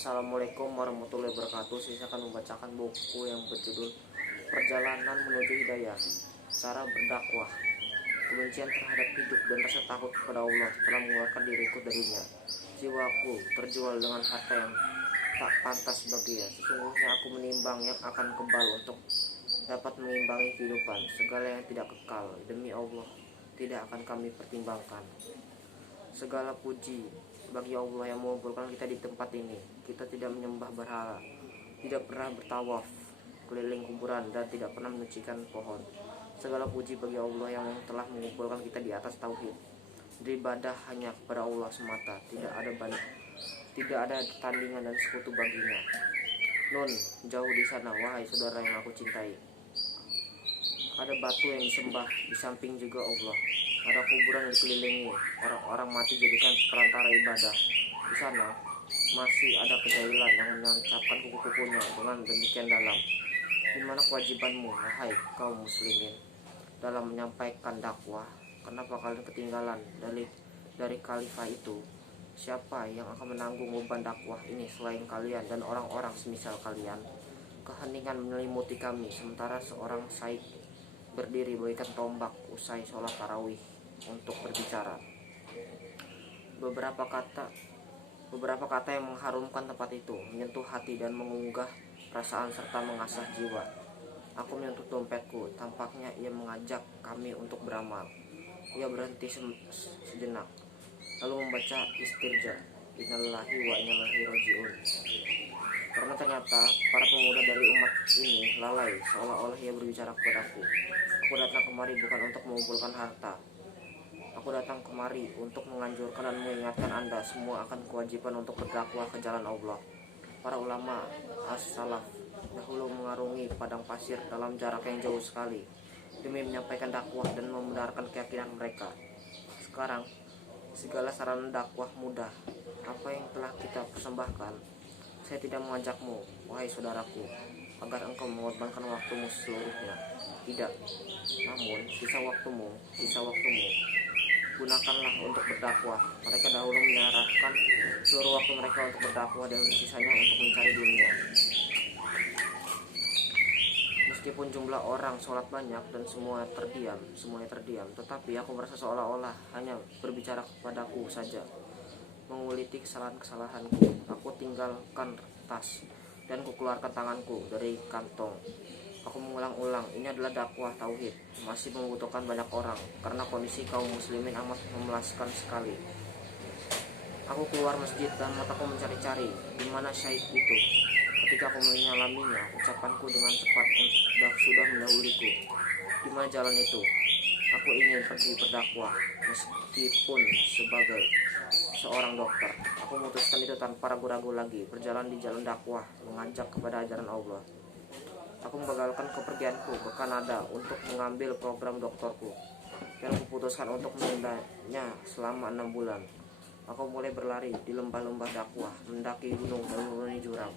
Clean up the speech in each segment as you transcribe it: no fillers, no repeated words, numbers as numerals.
Assalamualaikum warahmatullahi wabarakatuh. Saya akan membacakan buku yang berjudul Perjalanan Menuju Hidayah, Cara Berdakwah. Kebencian terhadap hidup dan rasa takut kepada Allah telah mengeluarkan diriku darinya. Jiwaku terjual dengan harta yang tak pantas baginya. Sesungguhnya aku menimbang yang akan kebal untuk dapat mengimbangi kehidupan. Segala yang tidak kekal, demi Allah, tidak akan kami pertimbangkan. Segala puji bagi Allah yang mengumpulkan kita di tempat ini. Kita tidak menyembah berhala, tidak pernah bertawaf keliling kuburan, dan tidak pernah menyucikan pohon. Segala puji bagi Allah yang telah mengumpulkan kita di atas tauhid. Beribadah hanya kepada Allah semata, tidak ada tandingan dan sekutu baginya. Nun, jauh di sana, wahai saudara yang aku cintai, ada batu yang disembah, di samping juga Allah. Ada kuburan yang dikelilingi, orang-orang mati jadikan perantara ibadah. Di sana masih ada kejahilan yang menancapkan kuku-kukunya dengan demikian dalam. Di mana kewajibanmu, wahai kaum muslimin, dalam menyampaikan dakwah? Kenapa kalian ketinggalan dari khalifah itu? Siapa yang akan menanggung beban dakwah ini selain kalian dan orang-orang semisal kalian? Keheningan menyelimuti kami, sementara seorang said berdiri bagaikan tombak usai sholat tarawih untuk berbicara. Beberapa kata yang mengharumkan tempat itu, menyentuh hati dan mengunggah perasaan serta mengasah jiwa. Aku menyentuh dompetku. Tampaknya ia mengajak kami untuk beramal. Ia berhenti sejenak, lalu membaca istirja, innalillahi wa inna ilaihi raji'un. Karena ternyata para pemuda dari umat ini lalai, seolah-olah ia berbicara kepadaku. Aku datang kemari bukan untuk mengumpulkan harta. Aku datang kemari untuk menganjurkan dan mengingatkan Anda semua akan kewajiban untuk berdakwah ke jalan Allah. Para ulama as-salaf dahulu mengarungi padang pasir dalam jarak yang jauh sekali demi menyampaikan dakwah dan membenarkan keyakinan mereka. Sekarang segala sarana dakwah mudah. Apa yang telah kita persembahkan? Saya tidak mengajakmu, wahai saudaraku, agar engkau mengorbankan waktumu seluruhnya. Tidak. Namun sisa waktumu gunakanlah untuk berdakwah. Mereka dahulu menyerahkan seluruh waktu mereka untuk berdakwah dan sisanya untuk mencari dunia. Meskipun jumlah orang sholat banyak dan semuanya terdiam, tetapi aku merasa seolah-olah hanya berbicara kepadaku saja. Menguliti kesalahan-kesalahanku, aku tinggalkan tas dan kukeluarkan tanganku dari kantong. Aku mengulang-ulang, ini adalah dakwah tauhid, masih membutuhkan banyak orang, karena kondisi kaum muslimin amat memuaskan sekali. Aku keluar masjid dan mataku mencari-cari di mana syahid itu. Ketika aku menyalaminya, ucapanku dengan cepat sudah mendahuliku. Di mana jalan itu? Aku ingin pergi berdakwah, meskipun sebagai seorang dokter. Aku memutuskan itu tanpa ragu-ragu lagi, berjalan di jalan dakwah, mengajak kepada ajaran Allah. Aku membatalkan kepergianku ke Kanada untuk mengambil program doktorku, dan kuputuskan untuk menundanya selama 6 bulan. Aku mulai berlari di lembah-lembah dakwah, mendaki gunung dan menuruni jurang.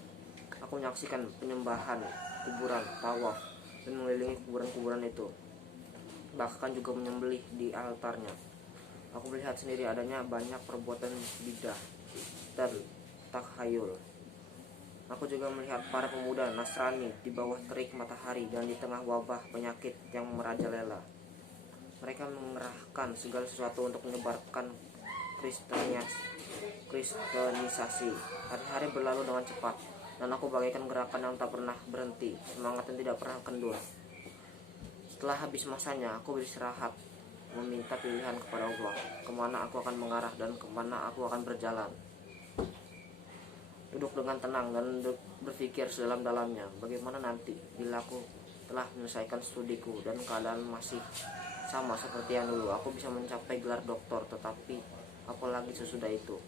Aku menyaksikan penyembahan kuburan, tawaf, dan mengelilingi kuburan-kuburan itu, bahkan juga menyembelih di altarnya. Aku melihat sendiri adanya banyak perbuatan bidah dan takhayul. Aku juga melihat para pemuda Nasrani di bawah terik matahari dan di tengah wabah penyakit yang merajalela. Mereka mengerahkan segala sesuatu untuk menyebarkan kristenisasi. Hari-hari berlalu dengan cepat, dan aku bagaikan gerakan yang tak pernah berhenti, semangat yang tidak pernah kendur. Setelah habis masanya, aku beristirahat, meminta pilihan kepada Allah, kemana aku akan mengarah dan kemana aku akan berjalan. Duduk dengan tenang dan berpikir sedalam-dalamnya, bagaimana nanti bila aku telah menyelesaikan studiku dan keadaan masih sama seperti yang dulu. Aku bisa mencapai gelar doktor, tetapi apalagi sesudah itu?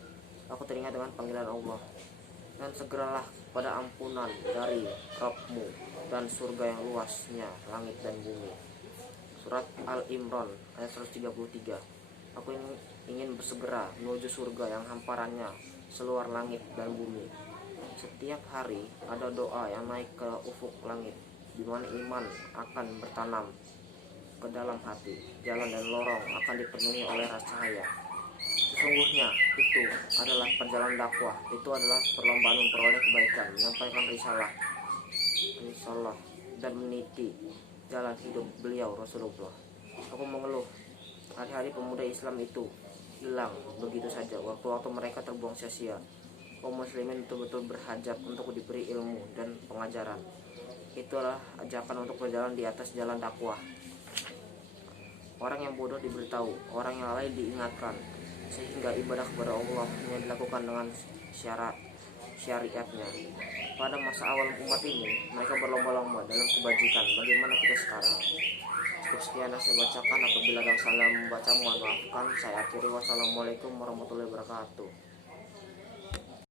Aku teringat dengan panggilan Allah, dan segeralah pada ampunan dari Rabbmu dan surga yang luasnya langit dan bumi. Surat Al-Imran ayat 133. Aku ingin bersegera menuju surga yang hamparannya seluar langit dan bumi. Setiap hari ada doa yang naik ke ufuk langit, di mana iman akan bertanam ke dalam hati. Jalan dan lorong akan dipenuhi oleh cahaya. Sesungguhnya itu adalah perjalanan dakwah, itu adalah perlombaan memperoleh kebaikan, menyampaikan risalah dan meniti jalan hidup beliau Rasulullah. Aku mengeluh, hari-hari pemuda Islam itu hilang begitu saja, waktu-waktu mereka terbuang sia-sia. Kaum muslimin betul-betul berhajat untuk diberi ilmu dan pengajaran. Itulah ajakan untuk berjalan di atas jalan dakwah. Orang yang bodoh diberitahu, orang yang lalai diingatkan, sehingga ibadah kepada Allah hanya dilakukan dengan syariatnya. Pada masa awal umat ini, mereka berlomba-lomba dalam kebajikan. Bagaimana kita sekarang? Cukup sekian yang saya bacakan. Apabila ada salah membaca, mohon maafkan. Saya akhiri. Wassalamualaikum warahmatullahi wabarakatuh.